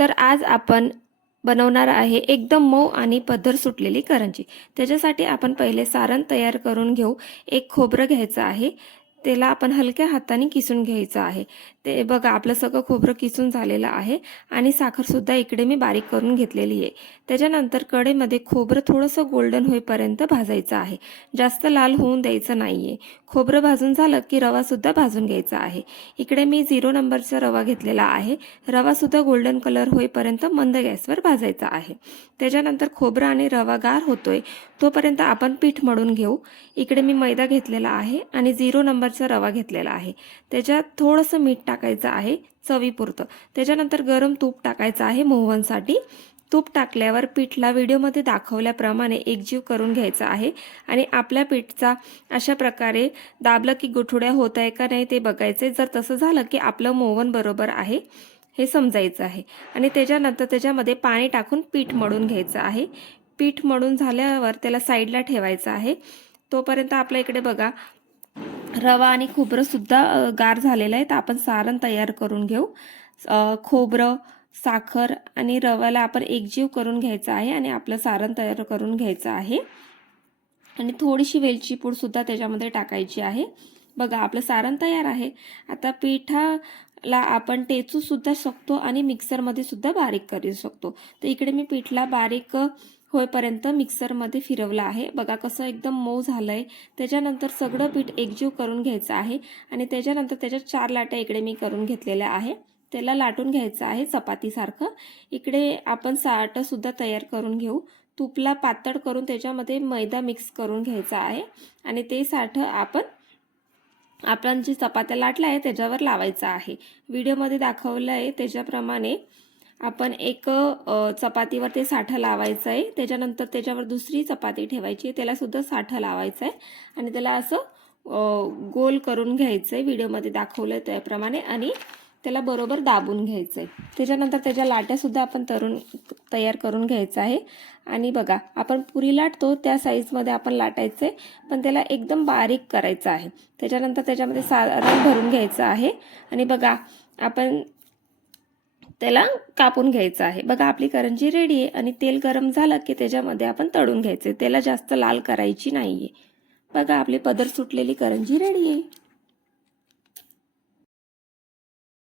तर आज आपण बनवणार आहे एकदम मऊ आणि पदर सुटलेली करंजी। त्याच्यासाठी आपण पहिले सारण तयार करून घेऊ। एक खोबरं घ्यायचं आहे, त्याला आपण हलक्या हाताने किसून घ्यायचं आहे। ते बघा आपलं सगळं खोबरं किसून झालेलं आहे आणि साखर सुद्धा इकडे मी बारीक करून घेतलेली आहे। त्याच्यानंतर कढईमध्ये खोबरं थोडंसं गोल्डन होईपर्यंत भाजायचं आहे, जास्त लाल होऊन द्यायचं नाहीये। खोबरं भाजून झालं की रवा सुद्धा भाजून घ्यायचा आहे। इकडे मी 0 नंबरचा रवा घेतलेला आहे। रवा सुद्धा गोल्डन कलर होईपर्यंत मंद गॅसवर भाजायचा आहे। त्याच्यानंतर खोबरं आणि रवा गार होतोय तोपर्यंत आपण पीठ मळून घेऊ। इकडे मी मैदा घेतलेला आहे आणि 0 नंबरचा रवा घेतलेला आहे। त्याच्यात थोडंसं मीठ टाकायचं आहे चवीपुरतं। त्याच्यानंतर गरम तूप टाकायचं आहे मोहनसाठी। तूप टाकल्यावर पीठला व्हिडिओमध्ये दाखवल्याप्रमाणे एकजीव करून घ्यायचा आहे आणि आपल्या पीठचा अशा प्रकारे दाबलं की गुठळ्या होत आहे का नाही ते बघायचे। जर तसं झालं की आपलं मोहन बरोबर आहे हे समजायचं आहे आणि त्याच्यानंतर त्याच्यामध्ये पाणी टाकून पीठ मळून घ्यायचं आहे। पीठ मळून झाल्यावर त्याला साईडला ठेवायचं आहे। तोपर्यंत आपल्या इकडे बघा रवा आणि खोबरं सुद्धा गार झालेलं आहे। तर आपण सारण तयार करून घेऊ। खोबरं, साखर आणि रव्याला आपण एकजीव करून घ्यायचं आहे आणि आपलं सारण तयार करून घ्यायचं आहे आणि थोडीशी वेलची पूड सुद्धा त्याच्यामध्ये टाकायची आहे। बघा आपलं सारण तयार आहे। आता पिठाला आपण टेचू सुद्धा शकतो आणि मिक्सरमध्ये सुद्धा बारीक करू शकतो। तर इकडे मी पिठला बारीक होईपर्यंत मिक्सरमध्ये फिरवलं आहे। बघा कसं एकदम मऊ झालंय। त्याच्यानंतर सगळं पीठ एकजीव करून घ्यायचं आहे आणि त्याच्यानंतर त्याच्यात 4 लाट्या इकडे मी करून घेतलेल्या आहे। त्याला लाटून घ्यायचं आहे चपातीसारखं। इकडे आपण साठ सुद्धा तयार करून घेऊ। तूपला पातळ करून त्याच्यामध्ये मैदा मिक्स करून घ्यायचा आहे आणि ते साठ आपण जी चपात्या लाटला आहे त्याच्यावर लावायचा आहे। व्हिडिओमध्ये दाखवलं आहे त्याच्याप्रमाणे आपण एक चपातीवर ते साठा लावायचं आहे। त्याच्यानंतर त्याच्यावर दुसरी चपाती ठेवायची, त्याला सुद्धा साठा लावायचा आहे आणि त्याला असं गोल करून घ्यायचं आहे व्हिडिओमध्ये दाखवलं आहे त्याप्रमाणे आणि त्याला बरोबर दाबून घ्यायचं आहे। त्याच्यानंतर त्याच्या लाट्या सुद्धा आपण तयार करून घ्यायचं आहे आणि बघा आपण पुरी लाटतो त्या साईजमध्ये आपण लाटायचं आहे, पण त्याला एकदम बारीक करायचं आहे। त्याच्यानंतर त्याच्यामध्ये सारण भरून घ्यायचं आहे आणि बघा आपण त्याला कापून घ्यायचं आहे। बघा आपली करंजी रेडी आहे आणि तेल गरम झालं की त्याच्यामध्ये आपण तळून घ्यायचे। त्याला जास्त लाल करायची नाहीये। बघा आपली पदर सुटलेली करंजी रेडी आहे।